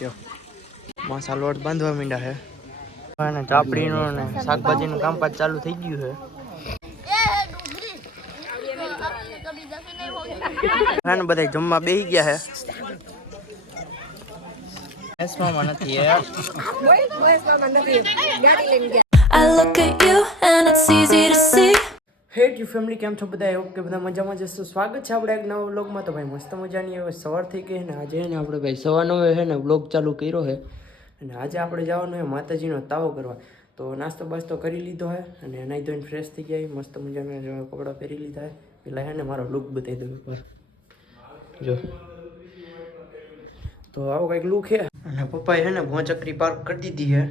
જો માસા લોટ બાંધવા માંડ્યા છે અને ચાપડીનું ને શાકભાજીનું કામકાજ ચાલુ થઈ ગયું છે. હા ને બધા જમવા બેસી ગયા છે. બેસવામાં નથી યાર. I look at you and it's easy to see. હે યુ ફેમિલી, કેમ છો બધા? ઓકે, બધા મજામાં જશો. સ્વાગત છે આપણે એક નવા વ્લોગમાં. તો ભાઈ મસ્ત મજાની હવે સવાર થઈ ગઈ ને આજે ને આપણે ભાઈ સવારનો છે ને વ્લોગ ચાલુ કર્યો છે અને આજે આપણે જવાનું હોય માતાજીનો તાવો કરવા. તો નાસ્તો બાસ્તો કરી લીધો છે અને નાહી ધોઈને ફ્રેશ થઈ ગયા. મસ્ત મજાના કપડાં પહેરી લીધા છે. પેલા છે ને મારો લુક બતાવી દઉં એકવાર જો. તો આવો કંઈક લુક છે અને પપ્પાએ છે ને ભોંચકરી પાર્ક કરી દીધી છે.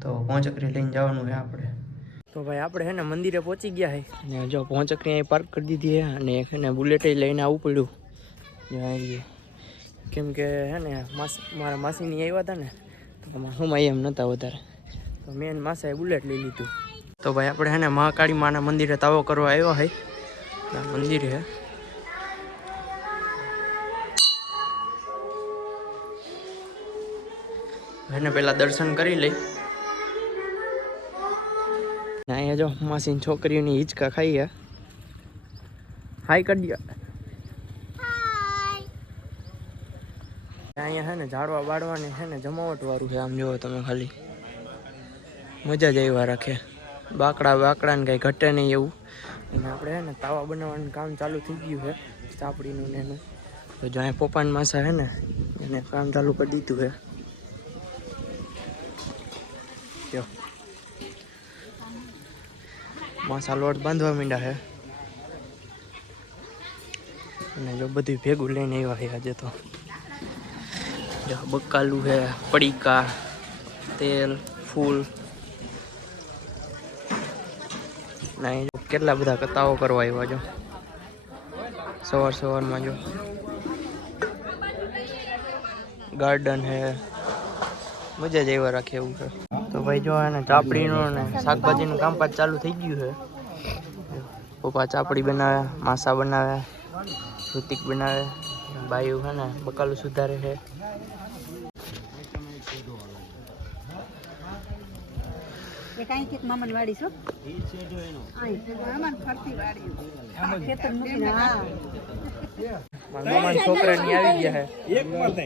તો ભોંચકરી લઈને જવાનું છે આપણે. તો ભાઈ આપણે છે ને મંદિરે પહોંચી ગયા છે અને જો ભોંચકરી અહીં પાર્ક કરી દીધી છે અને એક ને બુલેટે લઈને આવવું પડ્યું જ્યાં કેમ કે છે ને મારા માસીની આવ્યા હતા ને તો હું એમ નહોતા વધારે તો મેન માસાએ બુલેટ લઈ લીધું. તો ભાઈ આપણે છે ને મહાકાળી માના મંદિરે તાવો કરવા આવ્યા છે. મંદિર છે એને પહેલાં દર્શન કરી લઈ. અહીંયા જો માસીની છોકરીઓની હિંચકા ખાઈ ગયા. હાય કરી દો. અહીંયા છે ને ઝાડવા બાળવાની છે ને જમાવટ વાળું છે. આમ જોવો તમે ખાલી મજા જ આવ્યા રાખે. બાકડા ને કાંઈ ઘટે નહીં એવું. અને આપણે છે ને તાવા બનાવવાનું કામ ચાલુ થઈ ગયું છે ચાપડીનું ને એનું. તો જો અહીંયા પપ્પાની માસા છે ને એને કામ ચાલુ કરી દીધું છે. જો માસા લોટ બાંધવા માંડ્યા છે અને જો બધું ભેગું લઈને આવ્યા છે આજે. તો જો બકાલું છે, પડીકા, તેલ, ફૂલ ના કેટલા બધા કતાઓ કરવા આવ્યા જો સવારમાં. જો ગાર્ડન છે, મજા જ આવ્યા રાખે એવું છે. તો ભાઈ જો એને ચાપડીનું ને શાકભાજીનું કામકાજ ચાલુ થઈ ગયું છે. પપ્પા ચાપડી બનાવે, માસા બનાવે, ઋતિક બનાવે, બાયું છે ને બકાલું સુધારે છે. મામા છોકરા ની આવી ગયા છે.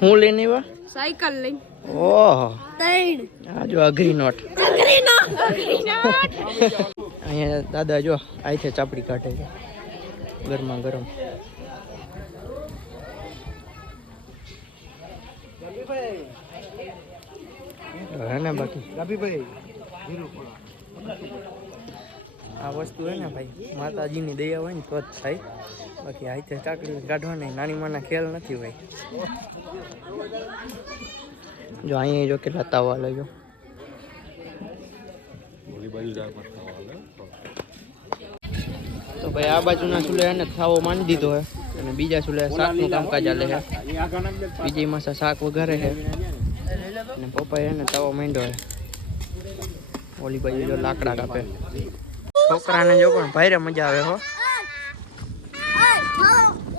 હું લઈને આવ્યા સાયકલ લઈ. ઓહો આ જો અઘરી નોટ. અહીંયા દાદા જો આથી ચાપડી કાઢે છે ગરમા ગરમ. હે ને બાકી આ વસ્તુ હે ને ભાઈ માતાજીની દયા હોય ને તો જ થાય. બાકી હાથે ચાકડી કાઢવાની નાની માના ખેલ નથી ભાઈ. જો અહીંયા જો કેટલા તાવા લેજો. તો ભાઈ આ બાજુના ચૂલે એને થાવો માંડી દીધો હે અને બીજા ચૂલે શાકનું કામકાજ ચાલે છે. બીજી માસા શાક વઘારે છે અને પપ્પાએ એને તાવો માંડ્યો છે. ઓલી બાજુ જો લાકડા કાપે. છોકરાને જો પણ ભાઈરે મજા આવે હો.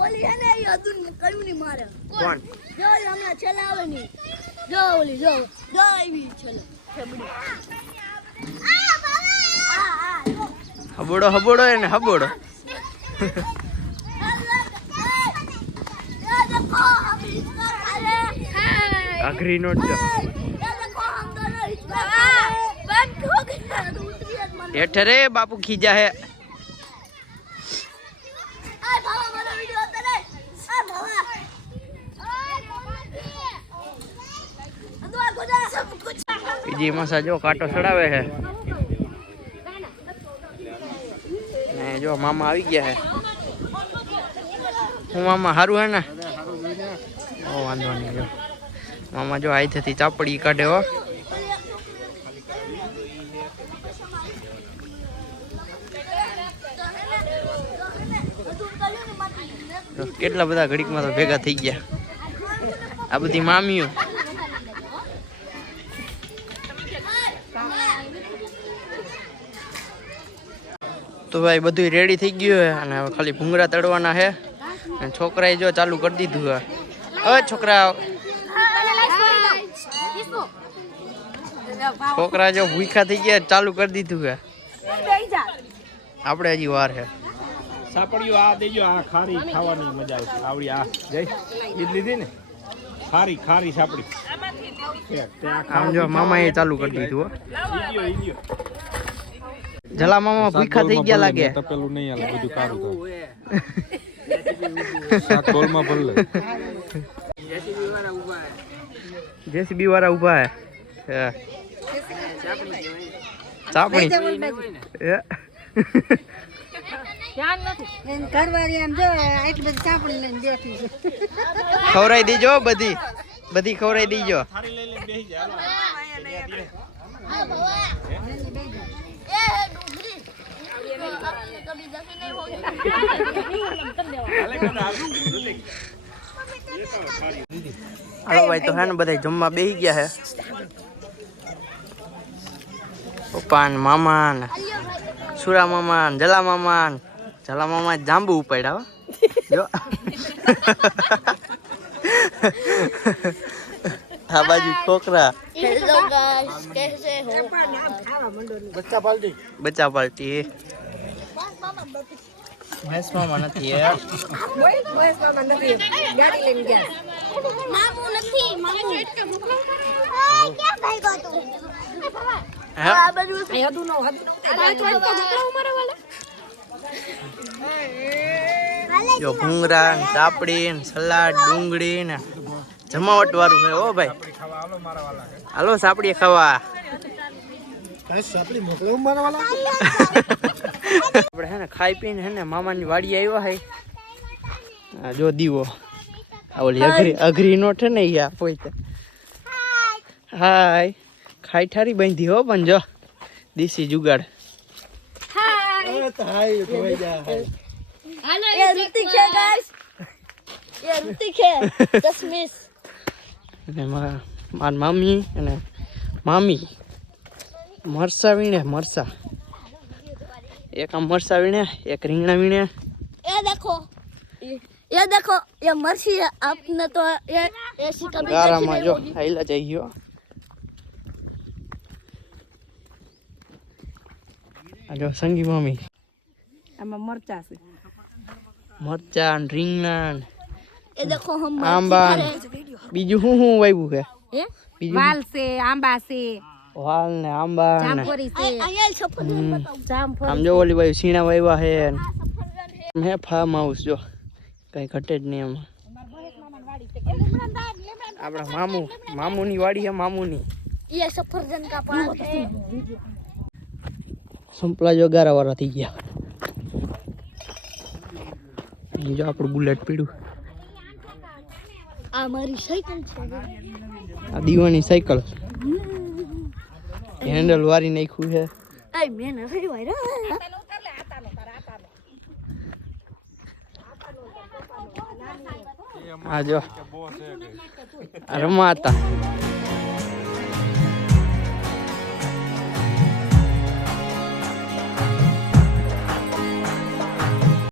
ઓલી હે ને એ અદુન કઈની મારે. કોણ? જો હમણાં છેલ્લા આવે ની. જો ઓલી જો આવી છેલ્લા છબડી. હબોડો એને હબોડો. આખરી નોટ જો હેઠે રે બાપુ ખીજા હે. બીજી માસા જો કાંટો ચડાવે છે ને જો મામા આવી ગયા હે. હું મામા સારું હે ને? ઓ વાંધો નહીં. જો મામા જો આઈથી ચાપડી કાઢે હો. કેટલા બધા ઘડીકમાં તો ભેગા થઈ ગયા આ બધી મામીઓ. તો ભાઈ બધું રેડી થઈ ગયું છે અને હવે ખાલી ભૂંગળા તળવાના છે અને છોકરાએ જો ચાલુ કરી દીધું છે. ઓ છોકરા છોકરા જો ભૂખા થઈ ગયા ચાલુ કરી દીધું કે આપણે હજી વાર છે સાપડીઓ આ દેજો આ ખારી ખાવાની મજા આવશે આવડી આ જય ઈદ લીધી ને ખારી ખારી સાપડી આમ જો મામાએ ચાલુ કરી દીધું હો જલા મામા ભૂખા થઈ ગયા લાગે તપેલું નહીં આલે બધું કારું થાય શાક બોલમાં ભરલે જેસીબી વાળા ઊભા હે ચાપણી ઘરવાળી આમ જો એટલી બધી ચાપડી લઈને બેઠી છે ખવરાઈ દીજો બધી બધી ખવરાઈ દીજો હાલો ભાઈ તો હે ને બધા જમવા બેસી ગયા હે પપ્પા ને મામા ને સુરા મામા ને જલા મામા જાંબુ ઉપાડ્યા હો જો આ બાજુ છોકરા હેલો ગાઈસ कैसे हो બચ્ચા પાર્ટી મહેશ મામા નથી યાર મામુ નથી મામુ ક્યાં ભાઈ ગયો તું હે આ બાજુ હદુ નો જો ભૂંગરા ને ચાપડી ને સલાડ ડુંગળી ને જમાવટ વાળું છે ઓ ભાઈ હાલો સાપડી ખાવા આપણે હે ને ખાઈ પીને હે ને મામાની વાડી આવ્યા હે આ જો દીવો આ ઓલી અઘરી નોટ છે ને યા પોઈતે હાય ખાઈ ઠારી બાંધી હો પણ જો દેશી જુગાડ ये ऋतिक है गाइस ये ऋतिक है दशमीश અને માર મામી અને મામી મરસા વીણે મરસા એક આમ મરસા વીણે એક રીંગણા વીણે ये देखो ये मर्सी है आपने तो ये ऐसी कभी ગારામાં જો આઈલા જઈ ગયો આ જો સંગી મામી આમાં મરચા છે મરચા ને રીંગણા ને ये देखो हम આંબા ને બીજું શું વાવ્યું છે ये બીજું વાલ છે આંબા છે વાલ ને આંબા ને જામફળી છે ये सफरजन बताओ જામફળ આમ જો ઓલી બાજુ સીણા વાવ્યા છે હે ફાર્મ હાઉસ જો કઈ ઘટે જ નહીં એમાં આપણા મામુની વાડી છે મામુની ये सफरजन का पान है સંપલા જો ગારા વાળા થઈ ગયા જો આપણું બુલેટ પીડ્યું आ हमारी साइकिल है આ દીવાની સાયકલ હેન્ડલ વારી નાખ્યું છે आई मैंने सही भाई रे આ જો રમાતા